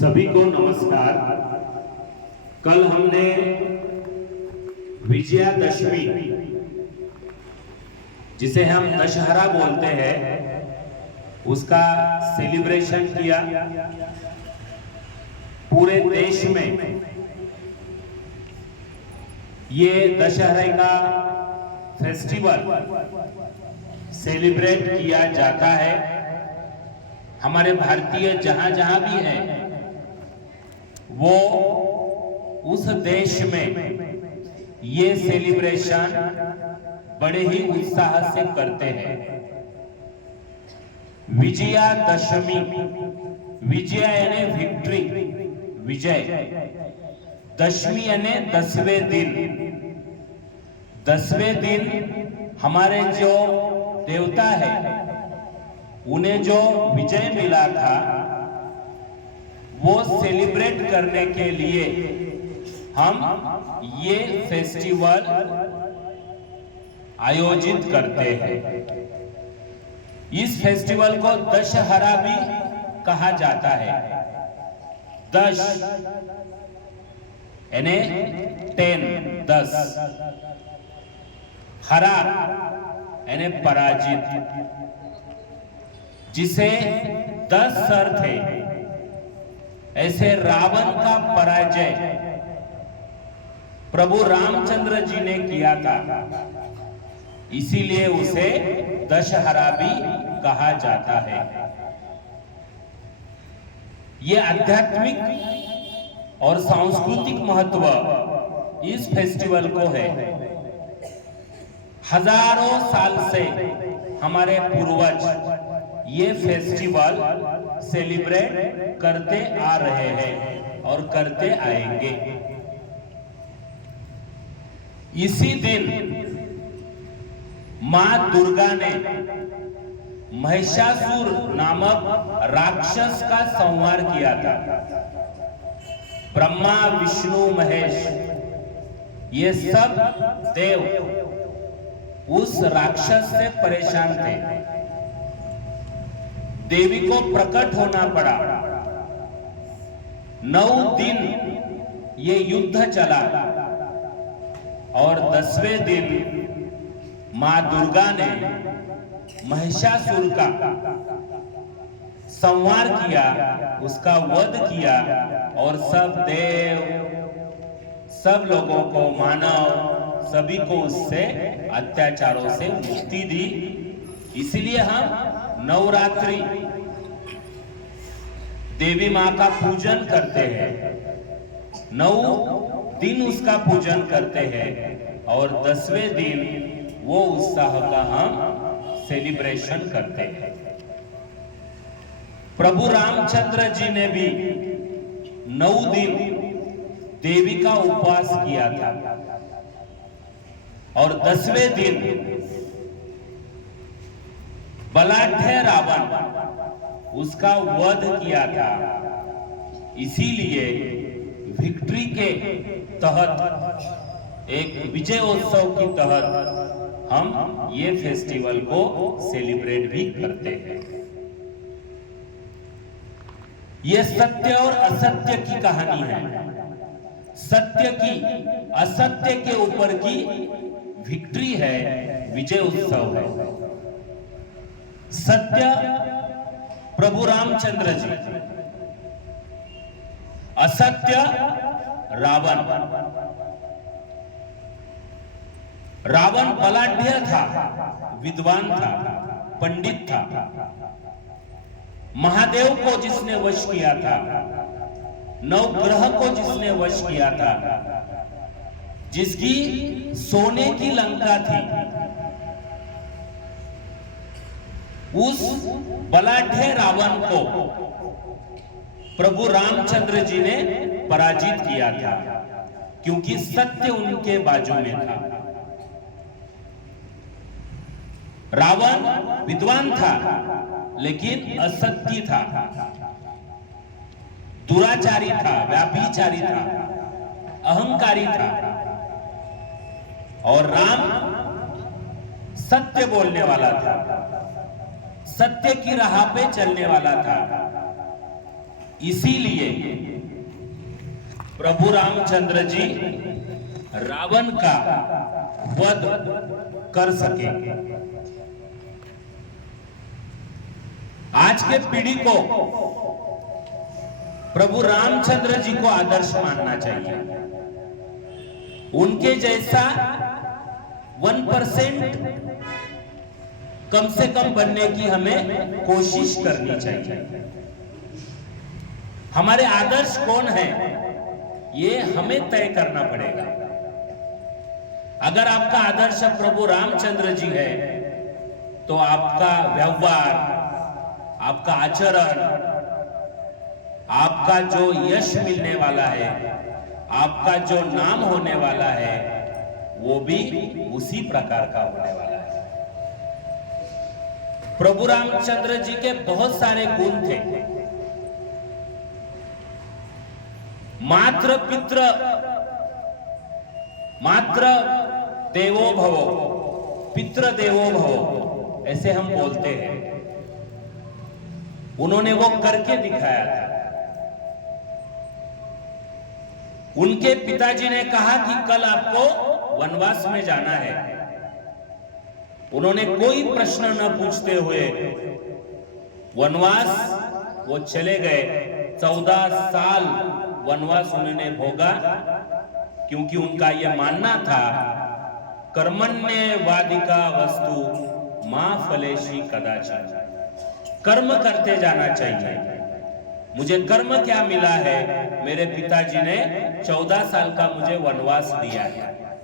सभी को नमस्कार। कल हमने विजयादशमी, जिसे हम दशहरा बोलते हैं, उसका सेलिब्रेशन किया। पूरे देश में ये दशहरे का फेस्टिवल सेलिब्रेट किया जाता है। हमारे भारतीय जहां जहां भी हैं, वो उस देश में ये सेलिब्रेशन बड़े ही उत्साह से करते हैं। विजयादशमी, विजय यानी विक्ट्री, विजय। दशमी यानी 10वें दिन। 10वें दिन हमारे जो देवता है, उन्हें जो विजय मिला था, वो सेलिब्रेट करने के लिए हम ये फेस्टिवल आयोजित करते हैं। इस फेस्टिवल को दशहरा भी कहा जाता है। दश यानी 10, हरा यानी पराजित, जिसे 10 सर थे। ऐसे रावण का पराजय प्रभु रामचंद्र जी ने किया था, इसीलिए उसे दशहरा भी कहा जाता है। यह आध्यात्मिक और सांस्कृतिक महत्व इस फेस्टिवल को है। हजारों साल से हमारे पूर्वज ये फेस्टिवल सेलिब्रेट करते आ रहे हैं और करते आएंगे। इसी दिन मां दुर्गा ने महिषासुर नामक राक्षस का संहार किया था। ब्रह्मा, विष्णु, महेश, ये सब देव उस राक्षस से परेशान थे। देवी को प्रकट होना पड़ा। 9 दिन ये युद्ध चला और 10वें दिन मां दुर्गा ने महिषासुर का संहार किया, उसका वध किया और सब देव, सब लोगों को, मानव सभी को उससे अत्याचारों से मुक्ति दी। इसलिए हम नवरात्रि देवी मां का पूजन करते हैं। 9 दिन उसका पूजन करते हैं और 10वें दिन वो उत्साह का हम सेलिब्रेशन करते हैं। प्रभु रामचंद्र जी ने भी 9 दिन देवी का उपवास किया था और 10वें दिन बलाढ्य रावण, उसका वध किया था। इसीलिए विक्ट्री के तहत, एक विजयोत्सव के तहत हम ये फेस्टिवल को सेलिब्रेट भी करते हैं। ये सत्य और असत्य की कहानी है। सत्य की असत्य के ऊपर की विक्ट्री है, विजय उत्सव है। सत्य प्रभु रामचंद्र जी, असत्य रावण। रावण बलाढ्य था, विद्वान था, पंडित था। महादेव को जिसने वश किया था, नवग्रह को जिसने वश किया था, जिसकी सोने की लंका थी, उस बलाढ्य रावण को प्रभु रामचंद्र जी ने पराजित किया था, क्योंकि सत्य उनके बाजू में था। रावण विद्वान था, लेकिन असत्य था, दुराचारी था, व्याभिचारी था, अहंकारी था। और राम सत्य बोलने वाला था, सत्य की राह पे चलने वाला था। इसीलिए प्रभु रामचंद्र जी रावण का वध कर सके। आज के पीढ़ी को प्रभु रामचंद्र जी को आदर्श मानना चाहिए। उनके जैसा 1% कम से कम बनने की हमें कोशिश करनी चाहिए। हमारे आदर्श कौन है ये हमें तय करना पड़ेगा। अगर आपका आदर्श प्रभु रामचंद्र जी है तो आपका व्यवहार, आपका आचरण, आपका जो यश मिलने वाला है, आपका जो नाम होने वाला है, वो भी उसी प्रकार का होने वाला है। प्रभु रामचंद्र जी के बहुत सारे गुण थे। मात्र पित्र मात्र देवो भवो, पितृ देवो भवो, ऐसे हम बोलते हैं। उन्होंने वो करके दिखाया था। उनके पिताजी ने कहा कि कल आपको वनवास में जाना है। उन्होंने कोई प्रश्न न पूछते हुए वनवास वो चले गए। 14 साल वनवास उन्होंने भोगा, क्योंकि उनका यह मानना था कर्मण्येवाधिका वस्तु मां फलेशी कदाचित। कर्म करते जाना चाहिए। मुझे कर्म क्या मिला है? मेरे पिताजी ने 14 साल का मुझे वनवास दिया है।